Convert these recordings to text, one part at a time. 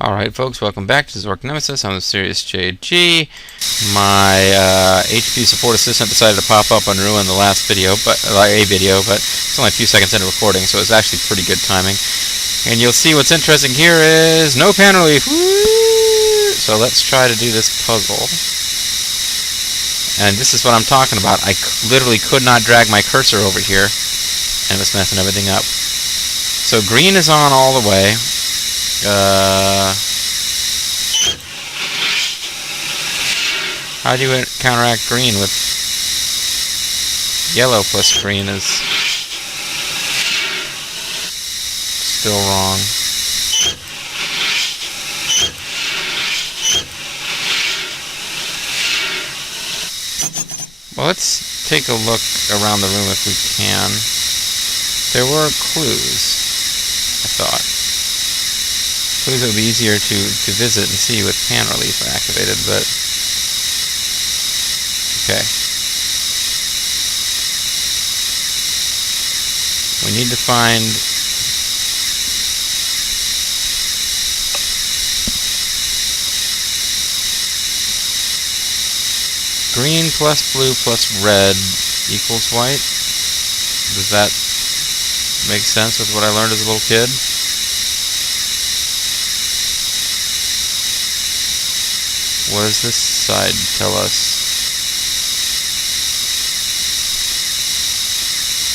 Alright folks, welcome back to Zork Nemesis. I'm the Serious JG. My HP support assistant decided to pop up and ruin the last video, but it's only a few seconds into recording, so it's actually pretty good timing. And you'll see what's interesting here is no pan relief. Woo! So let's try to do this puzzle. And this is what I'm talking about. I literally could not drag my cursor over here, and it was messing everything up. So green is on all the way. How do you counteract green with yellow plus green is still wrong. Well, let's take a look around the room if we can. There were clues, I thought. Clues would be easier to visit and see with pan relief activated, but okay. We need to find green plus blue plus red equals white. Does that make sense with what I learned as a little kid? What does this side tell us?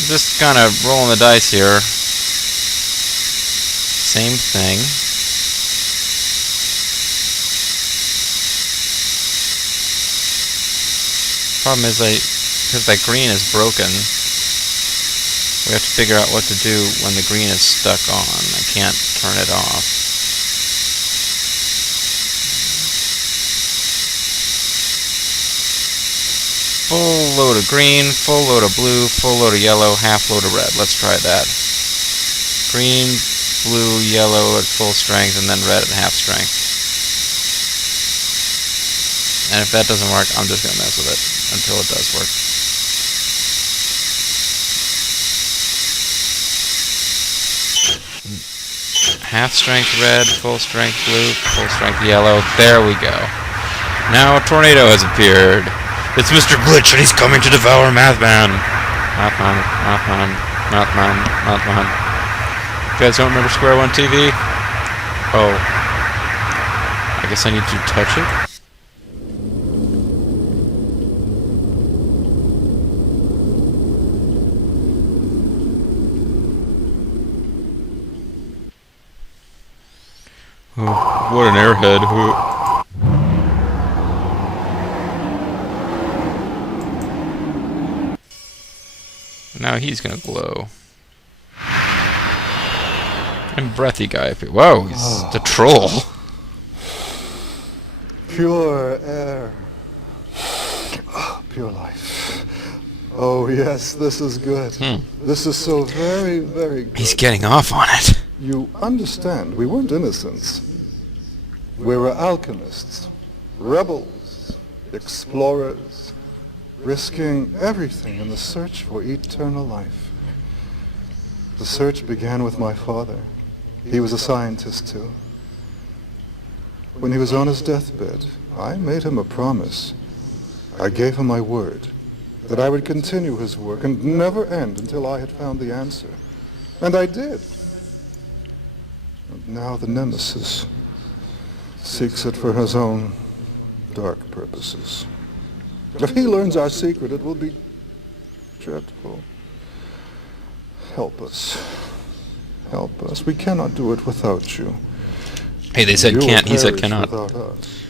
Just kind of rolling the dice here. Same thing. Problem is, because that green is broken, we have to figure out what to do when the green is stuck on. I can't turn it off. Full load of green, full load of blue, full load of yellow, half load of red. Let's try that. Green, blue, yellow at full strength, and then red at half strength. And if that doesn't work, I'm just going to mess with it until it does work. Half strength red, full strength blue, full strength yellow. There we go. Now a tornado has appeared. It's Mr. Glitch, and he's coming to devour Mathman. Mathman, Mathman, Mathman, Mathman. You guys don't remember Square One TV? Oh. I guess I need to touch it? Oh, what an airhead. Now he's gonna glow. And breathy guy. Whoa, he's the troll. Pure air. Pure life. Oh yes, this is good. This is so very, very good. He's getting off on it. You understand, we weren't innocents. We were alchemists, rebels, explorers, risking everything in the search for eternal life. The search began with my father. He was a scientist too. When he was on his deathbed, I made him a promise. I gave him my word that I would continue his work and never end until I had found the answer. And I did. And now the Nemesis seeks it for his own dark purposes. If he learns our secret, it will be dreadful. Help us. Help us. We cannot do it without you. Hey, they said can't. He said cannot. Without us.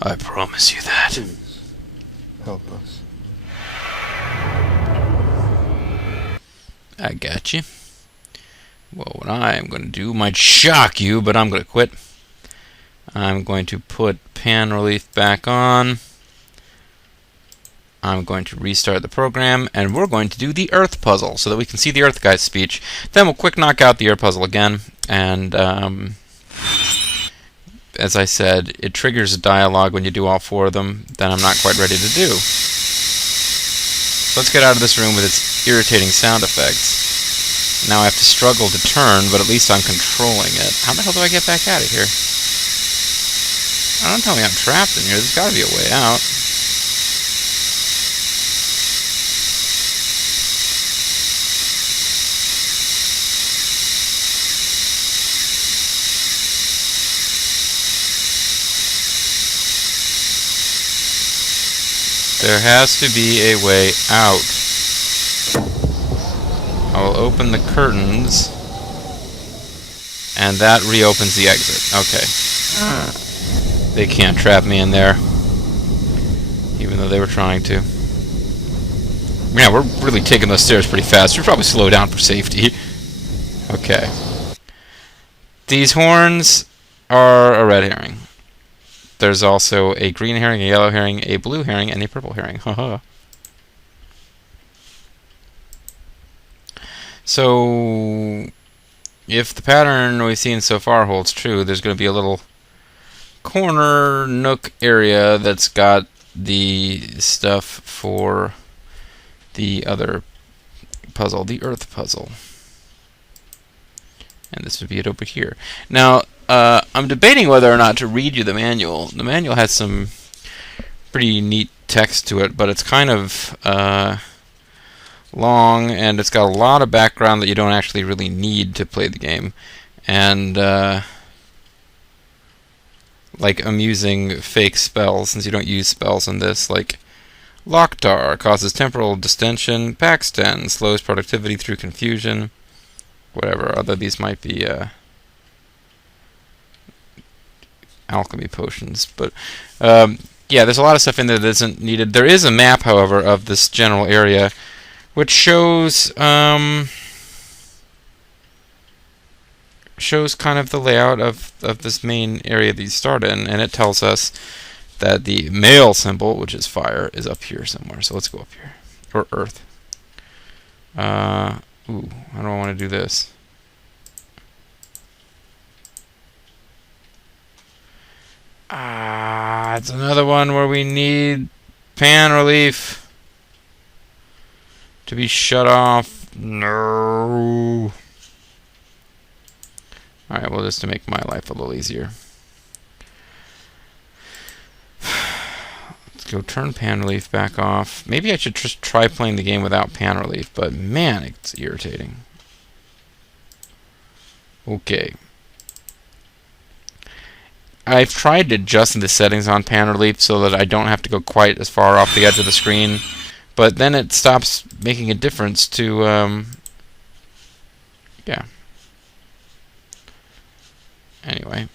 I promise you that. Please, help us. I got you. Well, what I am going to do might shock you, but I'm going to quit. I'm going to put pan relief back on. I'm going to restart the program, and we're going to do the Earth puzzle so that we can see the Earth guy's speech. Then we'll quick knock out the Earth puzzle again, and as I said, it triggers a dialogue when you do all four of them that I'm not quite ready to do. So let's get out of this room with its irritating sound effects. Now I have to struggle to turn, but at least I'm controlling it. How the hell do I get back out of here? Don't tell me I'm trapped in here. There's got to be a way out. There has to be a way out. I will open the curtains, and that reopens the exit. Okay. They can't trap me in there, even though they were trying to. Yeah, we're really taking those stairs pretty fast. We should probably slow down for safety. Okay. These horns are a red herring. There's also a green herring, a yellow herring, a blue herring, and a purple herring. Haha. So, if the pattern we've seen so far holds true, there's going to be a little corner nook area that's got the stuff for the other puzzle, the Earth puzzle. And this would be it over here. Now, I'm debating whether or not to read you the manual. The manual has some pretty neat text to it, but it's kind of long, and it's got a lot of background that you don't actually really need to play the game. And like amusing fake spells, since you don't use spells in this, like Locktar causes temporal distension, Paxton slows productivity through confusion, whatever. Although these might be alchemy potions, but yeah, there's a lot of stuff in there that isn't needed. There is a map, however, of this general area, which shows kind of the layout of this main area that you start in, and it tells us that the male symbol, which is fire, is up here somewhere. So let's go up here, or earth. Ooh, how do I want to do this? It's another one where we need pan relief to be shut off. No. Alright, well, just to make my life a little easier. Let's go turn pan relief back off. Maybe I should just try playing the game without pan relief, but man, it's irritating. Okay. I've tried to adjust the settings on pan relief so that I don't have to go quite as far off the edge of the screen, but then it stops making a difference to, yeah. Anyway.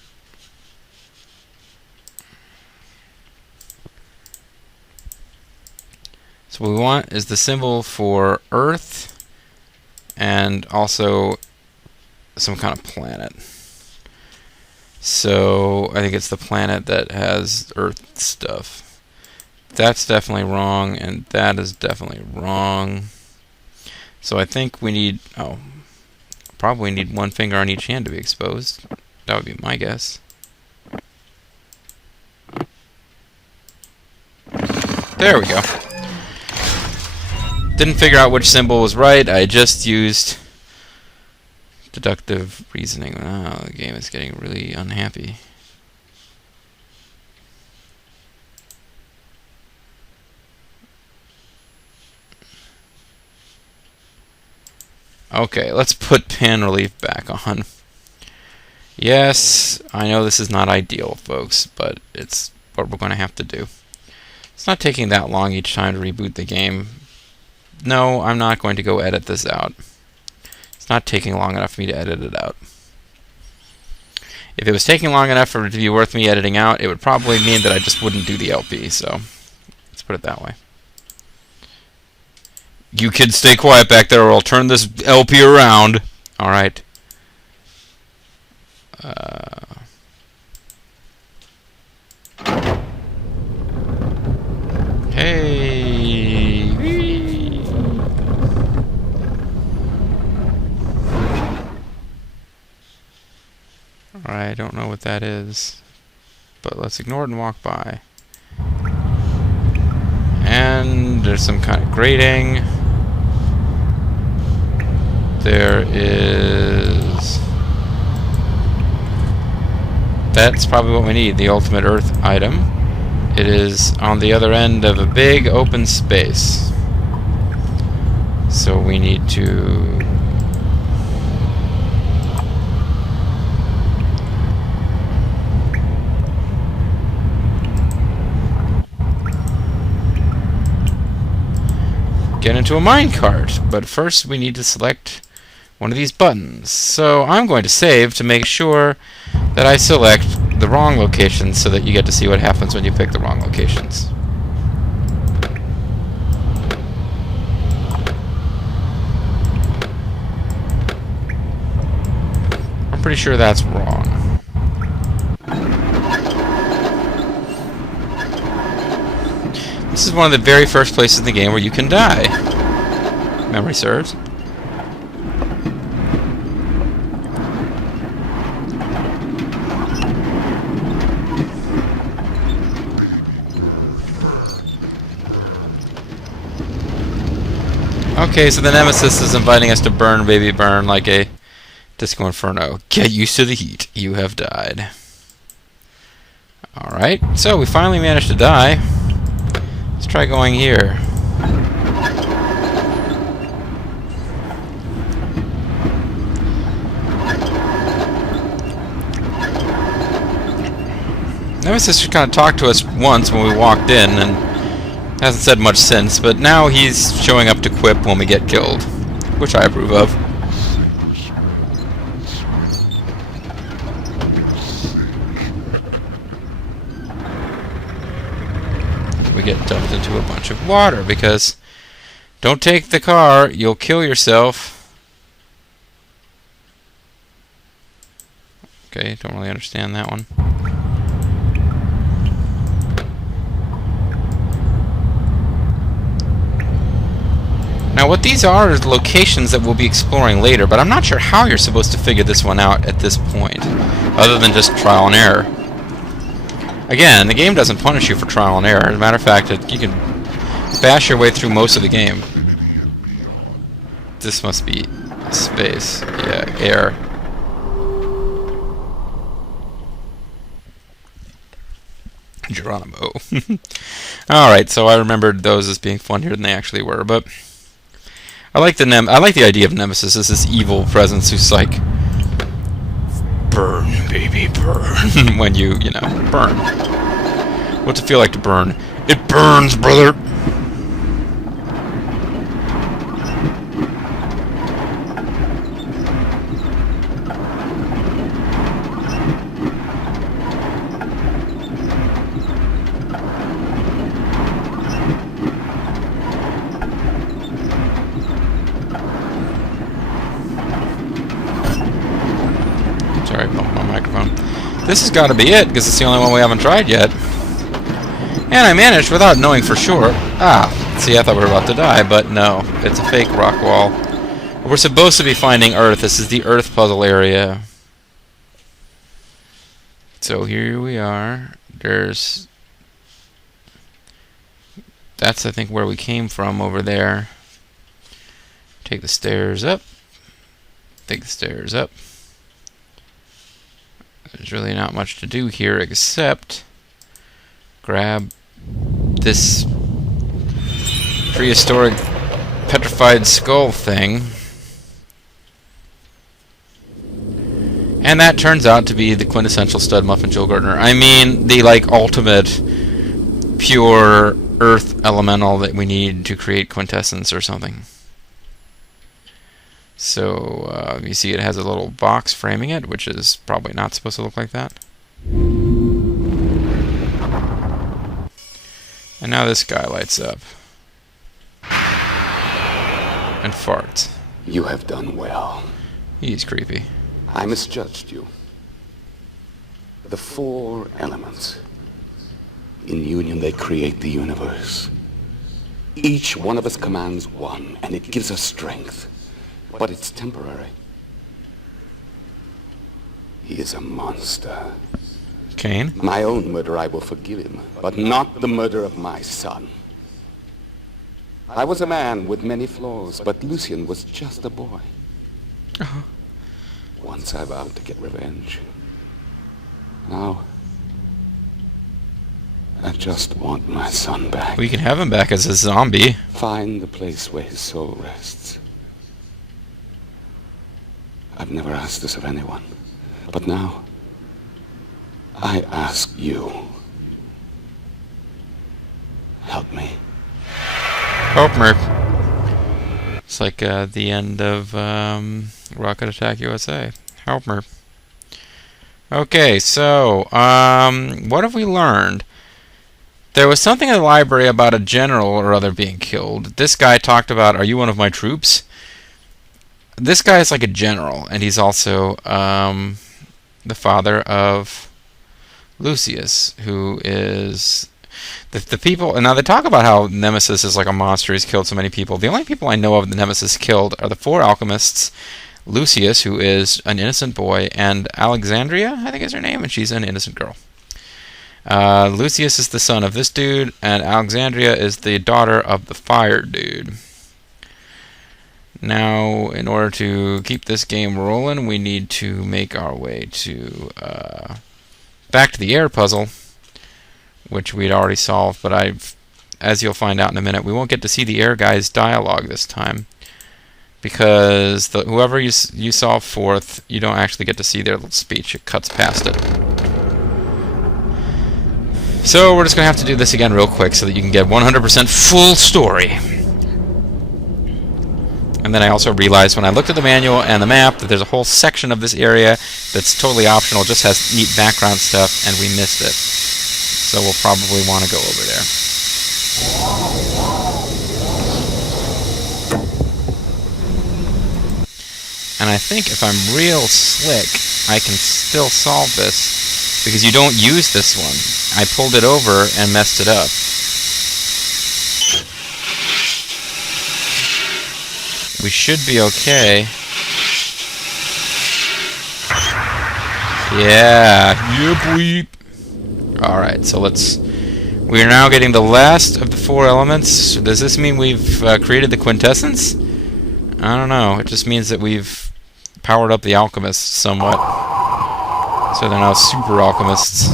So what we want is the symbol for Earth and also some kind of planet. So I think it's the planet that has Earth stuff. That's definitely wrong, and that is definitely wrong. So I think we need, probably need one finger on each hand to be exposed. That would be my guess. There we go. Didn't figure out which symbol was right. I just used deductive reasoning. Oh, the game is getting really unhappy. Okay, let's put pan relief back on. Yes, I know this is not ideal, folks, but it's what we're going to have to do. It's not taking that long each time to reboot the game. No, I'm not going to go edit this out. It's not taking long enough for me to edit it out. If it was taking long enough for it to be worth me editing out, it would probably mean that I just wouldn't do the LP, so let's put it that way. You kids stay quiet back there or I'll turn this LP around. Alright. Hey! Whee. Alright, I don't know what that is, but let's ignore it and walk by. And there's some kind of grating. There is That's probably what we need, the ultimate Earth item. It is on the other end of a big open space. So we need to... get into a minecart, but first we need to select one of these buttons. So I'm going to save to make sure that I select the wrong locations so that you get to see what happens when you pick the wrong locations. I'm pretty sure that's wrong. This is one of the very first places in the game where you can die. Memory serves. Okay, so the Nemesis is inviting us to burn, baby, burn, like a Disco Inferno. Get used to the heat. You have died. Alright, so we finally managed to die. Let's try going here. Nemesis just kind of talked to us once when we walked in, and hasn't said much since, but now he's showing up to quip when we get killed, which I approve of. We get dumped into a bunch of water because don't take the car, you'll kill yourself. Okay, don't really understand that one. Now what these are is locations that we'll be exploring later, but I'm not sure how you're supposed to figure this one out at this point, other than just trial and error. Again, the game doesn't punish you for trial and error. As a matter of fact, you can bash your way through most of the game. This must be space. Yeah, air. Geronimo. Alright, so I remembered those as being funnier than they actually were, but I like the idea of Nemesis as this evil presence who's like, burn, baby, burn. When you know, burn. What's it feel like to burn? It burns, brother! Sorry, bumped my microphone. This has got to be it, because it's the only one we haven't tried yet. And I managed without knowing for sure. See, I thought we were about to die, but no. It's a fake rock wall. We're supposed to be finding Earth. This is the Earth puzzle area. So here we are. That's, I think, where we came from over there. Take the stairs up. Take the stairs up. There's really not much to do here except grab this prehistoric petrified skull thing. And that turns out to be the quintessential stud muffin Joel Gardner. I mean, the ultimate pure earth elemental that we need to create quintessence or something. So, you see it has a little box framing it, which is probably not supposed to look like that. And now this guy lights up. And farts. You have done well. He's creepy. I misjudged you. The four elements. In union they create the universe. Each one of us commands one, and it gives us strength. But it's temporary. He is a monster. Cain? My own murder I will forgive him, but not the murder of my son. I was a man with many flaws, but Lucien was just a boy. Once I vowed to get revenge. Now, I just want my son back. We can have him back as a zombie. Find the place where his soul rests. I've never asked this of anyone, but now I ask you. Help me. Help me. It's like the end of Rocket Attack USA. Help me. Okay, so what have we learned? There was something in the library about a general or other being killed. This guy talked about, "Are you one of my troops?" This guy is like a general, and he's also the father of Lucius, who is the people. And now they talk about how Nemesis is like a monster. He's killed so many people. The only people I know of that Nemesis killed are the 4 alchemists, Lucius, who is an innocent boy, and Alexandria, I think is her name, and she's an innocent girl. Lucius is the son of this dude, and Alexandria is the daughter of the fire dude. Now, in order to keep this game rolling, we need to make our way to back to the air puzzle, which we'd already solved, but as you'll find out in a minute, we won't get to see the air guy's dialogue this time, because whoever you solve fourth, you don't actually get to see their little speech. It cuts past it. So we're just going to have to do this again real quick so that you can get 100% full story. And then I also realized when I looked at the manual and the map that there's a whole section of this area that's totally optional, just has neat background stuff, and we missed it. So we'll probably want to go over there. And I think if I'm real slick, I can still solve this, because you don't use this one. I pulled it over and messed it up. We should be okay. Yeah. Yep, alright, so we are now getting the last of the 4 elements. Does this mean we've created the quintessence? I don't know. It just means that we've powered up the alchemists somewhat. So they're now super alchemists.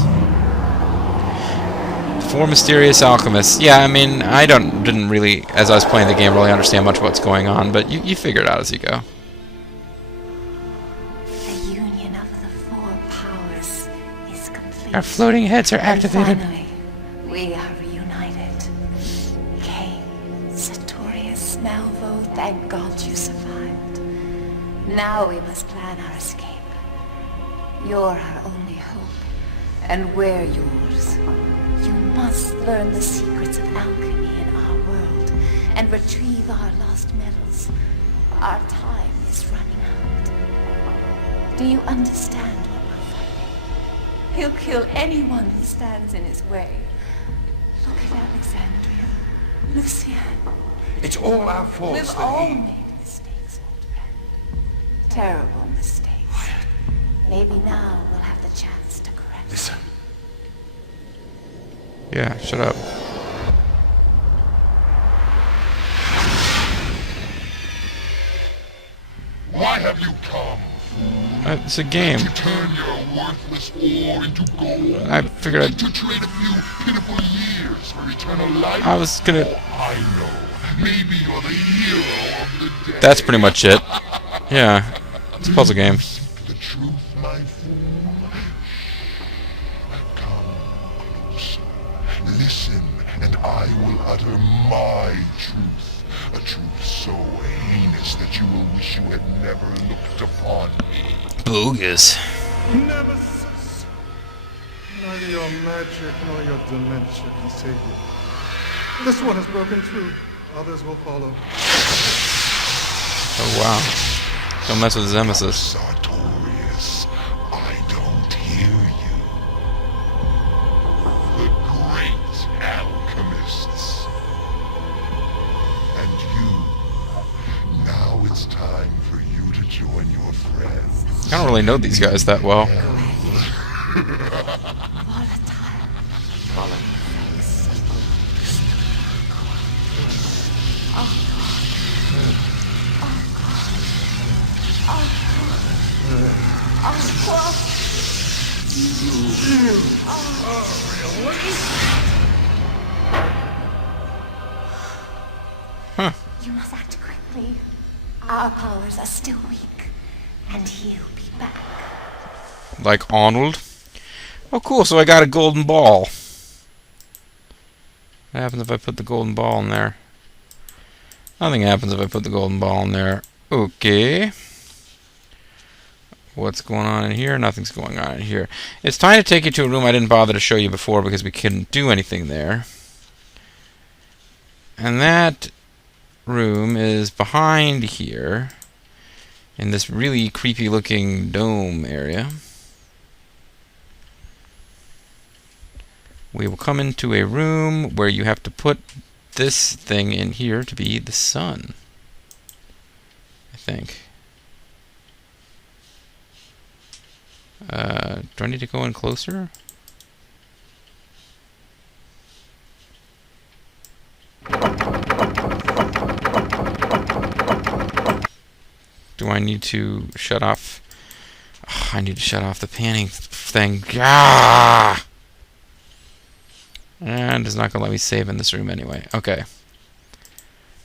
4 mysterious alchemists. Yeah, I mean, I didn't really, as I was playing the game, really understand much of what's going on, but you figure it out as you go. The union of the 4 powers is complete. Our floating heads are activated. Finally, we are reunited. Cain, Sartorius, Malvo, thank God you survived. Now we must plan our escape. You're our only hope, and we're yours. You must learn the secrets of alchemy in our world and retrieve our lost metals. Our time is running out. Do you understand what we're fighting? He'll kill anyone who stands in his way. Look at Alexandria, Lucian. It's all our fault. We've all made mistakes, old friend. Terrible mistakes. Maybe now we'll have the chance to correct them. Listen. Yeah, shut up. Why have you come? It's a game. To turn your worthless ore into gold? I figured I'd... To trade a few pitiful years for eternal life? I was gonna... I know. Maybe you're the hero of the day. That's pretty much it. Yeah. It's a puzzle game. The truth, my fool. Come closer. Listen, and I will utter my truth. A truth so heinous that you will wish you had never looked upon me. Bogus. Nemesis! Neither your magic nor your dementia can save you. This one has broken through. Others will follow. Oh wow. Don't mess with Nemesis. Sartorius, I don't hear you. The great alchemists. And you. Now it's time for you to join your friends. I don't really know these guys that well. Huh. You must act quickly. Our powers are still weak, and he'll be back. Like Arnold. Oh, cool. So I got a golden ball. What happens if I put the golden ball in there? Nothing happens if I put the golden ball in there. Okay. What's going on in here? Nothing's going on in here. It's time to take you to a room I didn't bother to show you before because we couldn't do anything there. And that room is behind here in this really creepy looking dome area. We will come into a room where you have to put this thing in here to be the sun, I think. Do I need to go in closer? Do I need to shut off? Oh, I need to shut off the panning thing. Ah! And it's not going to let me save in this room anyway. Okay.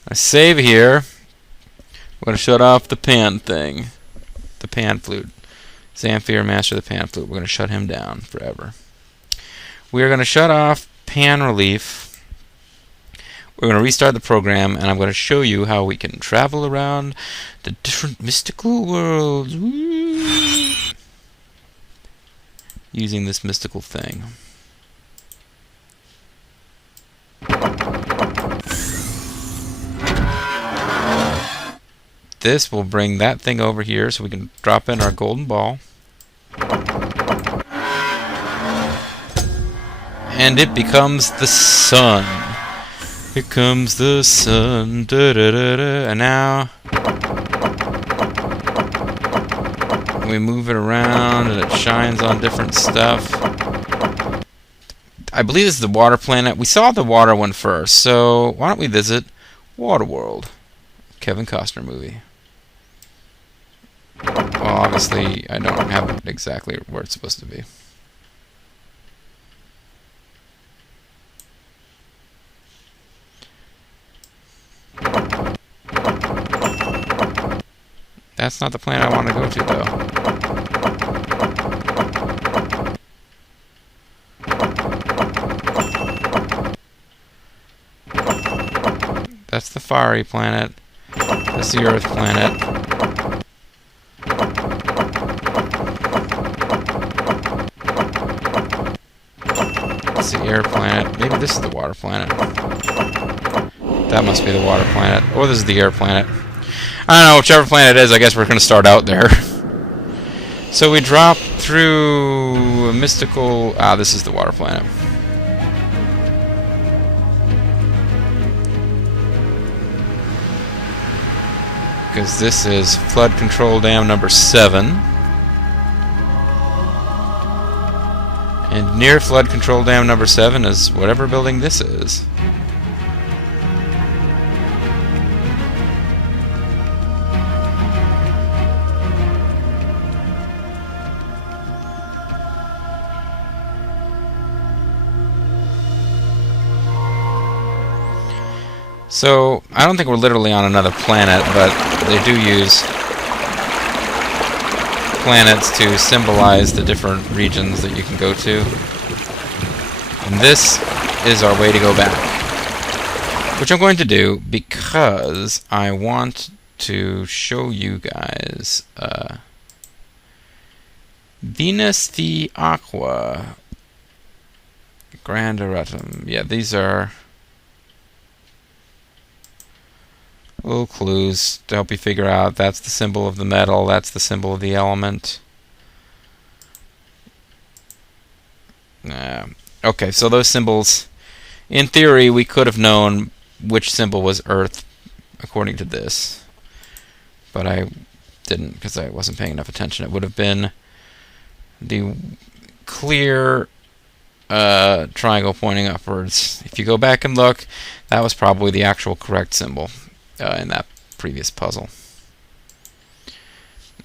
I save here. I'm going to shut off the pan thing. The pan flute. Zamfir, master of the pan flute. We're going to shut him down forever. We are going to shut off pan relief. We're going to restart the program, and I'm going to show you how we can travel around the different mystical worlds. Woo! Using this mystical thing. This will bring that thing over here so we can drop in our golden ball. And it becomes the sun. Here comes the sun. Da, da, da, da. And now we move it around and it shines on different stuff. I believe this is the water planet. We saw the water one first, so why don't we visit Waterworld? Kevin Costner movie. Well, obviously, I don't have it exactly where it's supposed to be. That's not the planet I want to go to, though. That's the fiery planet. That's the Earth planet. That's the air planet. Maybe this is the water planet. That must be the water planet. Or this is the air planet. I don't know, whichever planet it is, I guess we're going to start out there. So we drop through a mystical... Ah, this is the water planet. Because this is flood control dam number 7. And near flood control dam number 7 is whatever building this is. So, I don't think we're literally on another planet, but they do use planets to symbolize the different regions that you can go to. And this is our way to go back. Which I'm going to do because I want to show you guys Venus the Aqua. Granderatum. Yeah, these are little clues to help you figure out that's the symbol of the metal, that's the symbol of the element. Okay, so those symbols, in theory, we could have known which symbol was Earth according to this, but I didn't because I wasn't paying enough attention. It would have been the clear triangle pointing upwards. If you go back and look, that was probably the actual correct symbol in that previous puzzle.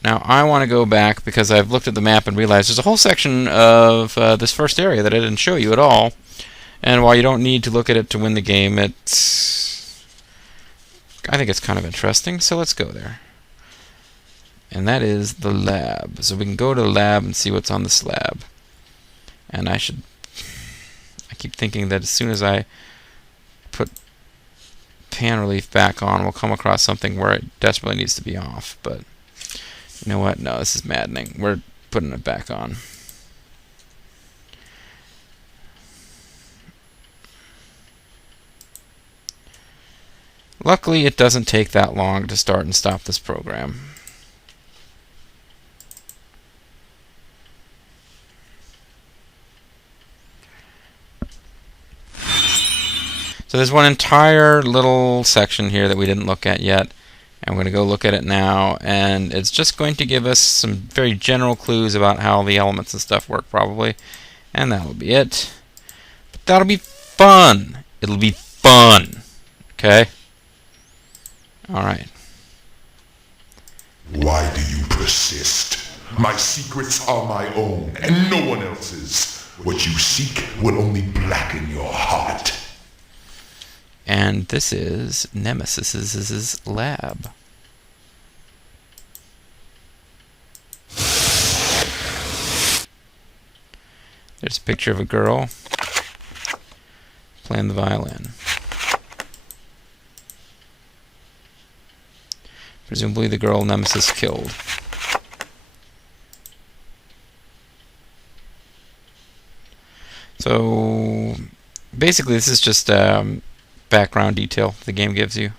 Now I want to go back because I've looked at the map and realized there's a whole section of this first area that I didn't show you at all. And while you don't need to look at it to win the game, I think it's kind of interesting, so let's go there. And that is the lab. So we can go to the lab and see what's on the slab. And I keep thinking that as soon as I put pan relief back on, we'll come across something where it desperately needs to be off. But you know what? No, this is maddening. We're putting it back on. Luckily, it doesn't take that long to start and stop this program. So there's one entire little section here that we didn't look at yet, and we're going to go look at it now, and it's just going to give us some very general clues about how the elements and stuff work, probably, and that'll be it. But that'll be fun. It'll be fun. Okay? Alright. Why do you persist? My secrets are my own, and no one else's. What you seek will only blacken your heart. And this is Nemesis's lab. There's a picture of a girl playing the violin. Presumably the girl Nemesis killed. So basically this is just background detail the game gives you.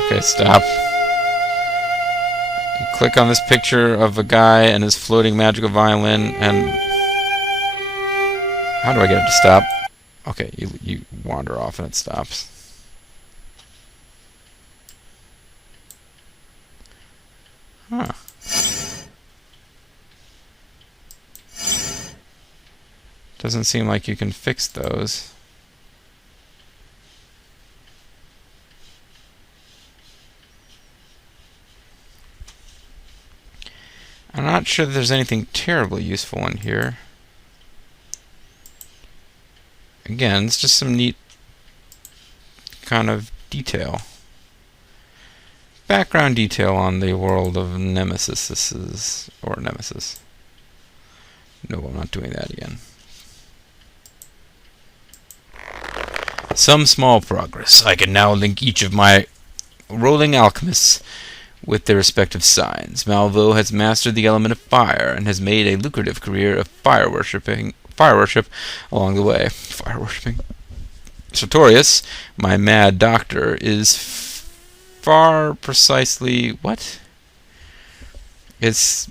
Okay, stop. You click on this picture of a guy and his floating magical violin, and how do I get it to stop? Okay, you wander off and it stops. Huh. Doesn't seem like you can fix those. I'm not sure that there's anything terribly useful in here. Again, it's just some neat kind of detail. Background detail on the world of Nemesis, or Nemesis. No, I'm not doing that again. Some small progress. I can now link each of my rolling alchemists with their respective signs. Malvo has mastered the element of fire and has made a lucrative career of fire worship along the way. Fire worshipping. Sartorius, my mad doctor, is far precisely what? It's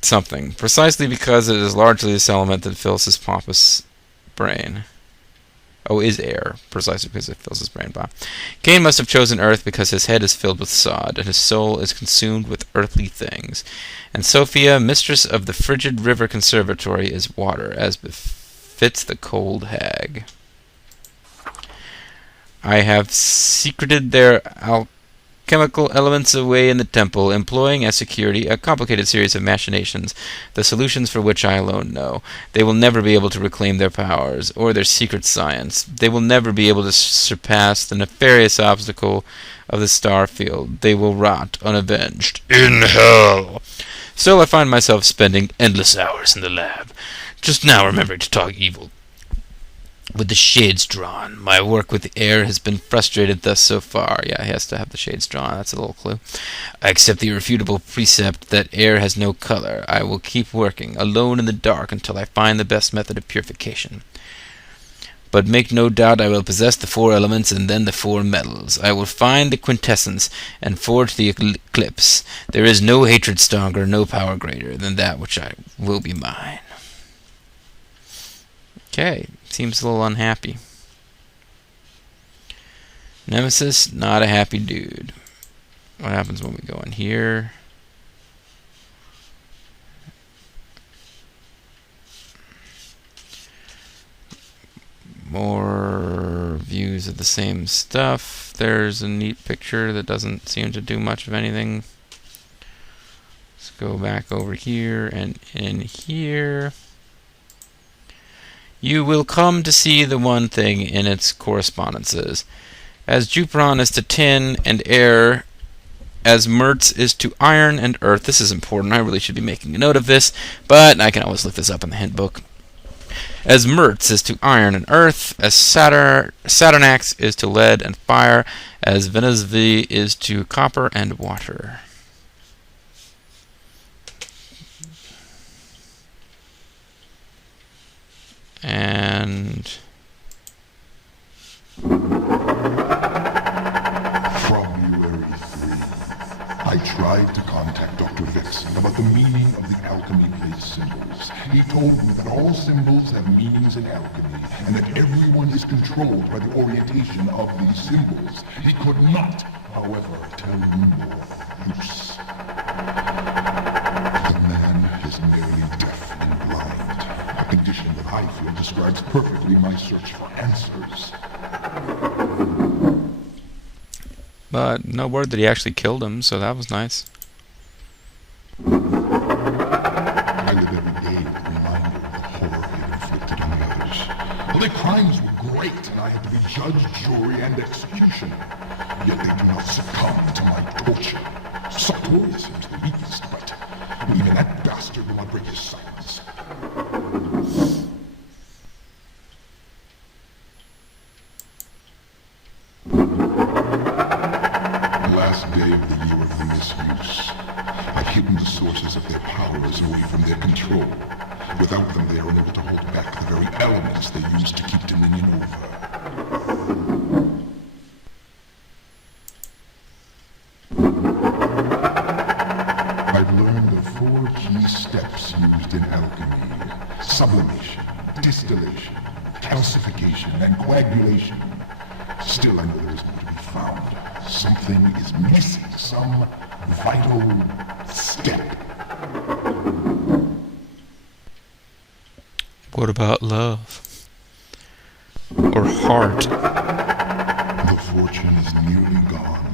something. Precisely because it is largely this element that fills his pompous brain. Oh, is air, precisely because it fills his brain. Cain must have chosen earth because his head is filled with sod, and his soul is consumed with earthly things. And Sophia, mistress of the frigid river conservatory, is water, as befits the cold hag. I have secreted their alchemical elements away in the temple, employing as security a complicated series of machinations, the solutions for which I alone know. They will never be able to reclaim their powers, or their secret science. They will never be able to surpass the nefarious obstacle of the star field. They will rot unavenged in hell. Still, I find myself spending endless hours in the lab, just now remembering to talk evil. With the shades drawn. My work with air has been frustrated thus so far. Yeah, he has to have the shades drawn. That's a little clue. I accept the irrefutable precept that air has no color. I will keep working, alone in the dark, until I find the best method of purification. But make no doubt I will possess the 4 elements and then the 4 metals. I will find the quintessence and forge the eclipse. There is no hatred stronger, no power greater than that which will be mine. Okay, seems a little unhappy. Nemesis, not a happy dude. What happens when we go in here? More views of the same stuff. There's a neat picture that doesn't seem to do much of anything. Let's go back over here and in here. You will come to see the one thing in its correspondences. As Jupron is to tin and air, as Mertz is to iron and earth. This is important. I really should be making a note of this, but I can always look this up in the hint book. As Mertz is to iron and earth, as Saturnax is to lead and fire, as Venusvi is to copper and water. And I tried to contact Dr. Vixen about the meaning of the alchemy-based symbols. He told me that all symbols have meanings in alchemy, and that everyone is controlled by the orientation of these symbols. He could not, however, tell me more use. The man is merely deaf and blind, a condition that I feel describes perfectly my search for answers. but no word that he actually killed him, so that was nice. I live every day with the reminder of the horror he had inflicted on the others. Well, their crimes were great, and I had to be judge, jury, and executioner. Yet they do not succumb to my torture. Sartorius seems the weakest, but even that bastard will not break his silence. Last day of the year of the misuse. I've hidden the sources of their powers away from their control. Without them, they are unable to hold back the very elements they use to keep dominion over. I've learned of 4 key steps used in alchemy: sublimation, distillation, calcification, and coagulation. Still, I know there is more to be found. Something is missing, some vital step. What about love? Or heart? The fortune is nearly gone.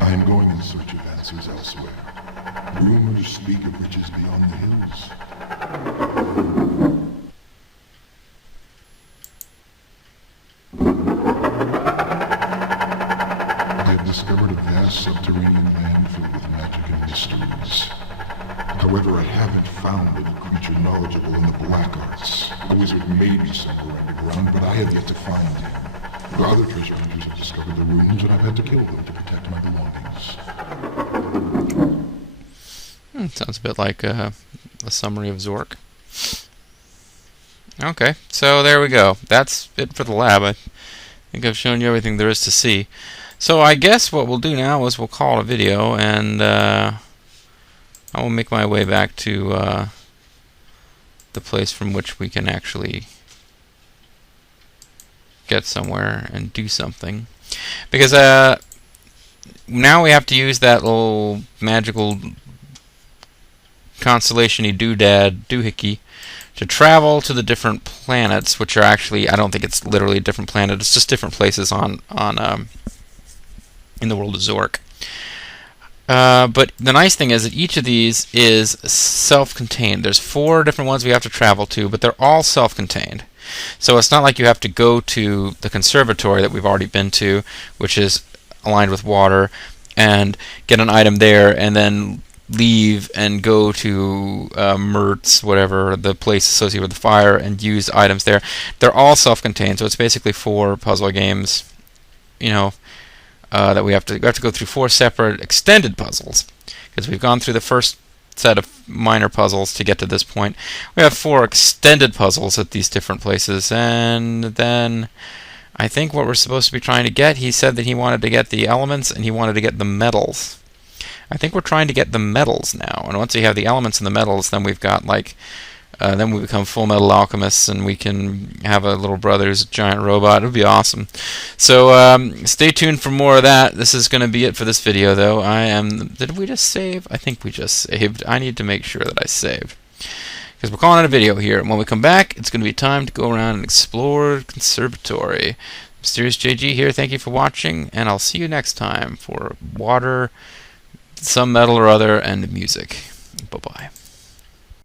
I am going in search of answers elsewhere. Rumors speak of riches beyond the hills. I've discovered a vast subterranean land filled with magic and mysteries. However, I haven't found any creature knowledgeable in the black arts. A wizard may be somewhere underground, but I have yet to find him. Other treasure hunters have discovered the ruins, and I've had to kill them to protect my belongings. Sounds a bit like a summary of Zork. Okay, so there we go. That's it for the lab. I think I've shown you everything there is to see. So I guess what we'll do now is we'll call it a video, and I will make my way back to the place from which we can actually get somewhere and do something. Because now we have to use that little magical constellation-y doodad doohickey to travel to the different planets, which are actually, I don't think it's literally a different planet, it's just different places on in the world of Zork. But the nice thing is that each of these is self-contained. There's 4 different ones we have to travel to, but they're all self-contained. So it's not like you have to go to the conservatory that we've already been to, which is aligned with water, and get an item there, and then leave and go to Mertz, whatever, the place associated with the fire, and use items there. They're all self-contained, so it's basically 4 puzzle games, you know, that we have to go through 4 separate extended puzzles, because we've gone through the first set of minor puzzles to get to this point. We have 4 extended puzzles at these different places, and then I think what we're supposed to be trying to get, he said that he wanted to get the elements and he wanted to get the metals. I think we're trying to get the metals now, and once we have the elements and the metals, then we've got like Then we become Full Metal Alchemists, and we can have a little brother who's a giant robot. It would be awesome. So stay tuned for more of that. This is going to be it for this video, though. Did we just save? I think we just saved. I need to make sure that I saved, because we're calling it a video here. And when we come back, it's going to be time to go around and explore the conservatory. Mysterious JG here. Thank you for watching, and I'll see you next time for water, some metal or other, and music. Bye-bye.